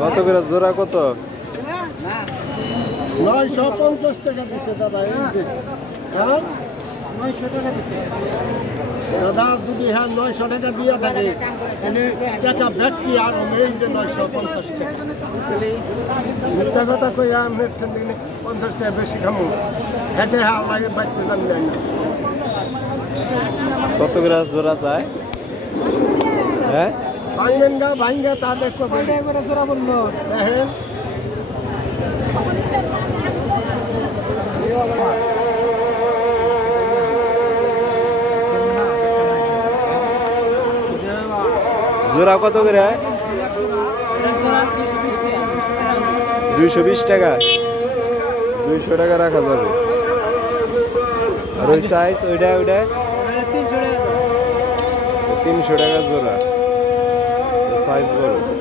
কত করে জোড়া কত? নয়শো পঞ্চাশ টাকা দিছে দাদা হ্যাঁ? নয়শো টাকা দাদা যদি হ্যাঁ নয়শো টাকা দিয়ে থাকে তাহলে টাকা ব্যক্তি আর এই যে নয়শো পঞ্চাশ টাকা। মিথ্যা কথা কই আমি পঞ্চাশ টাকা বেশি খামো। হেঁটে হ্যাঁ লাগে বাড়তে জানি না কত করে জোড়া চায় হ্যাঁ? ভাঙ্গেন গা ভাঙ্গে তা কয়টা করে জোড়া বলল। দেখেন। জোড়া কত করে? দুইশো বিশ টাকা। দুইশো টাকা রাখা যাবে। আর ওই সাইজ ওইটা ওইটা? তিনশো টাকা জোড়া। সাইজ বড়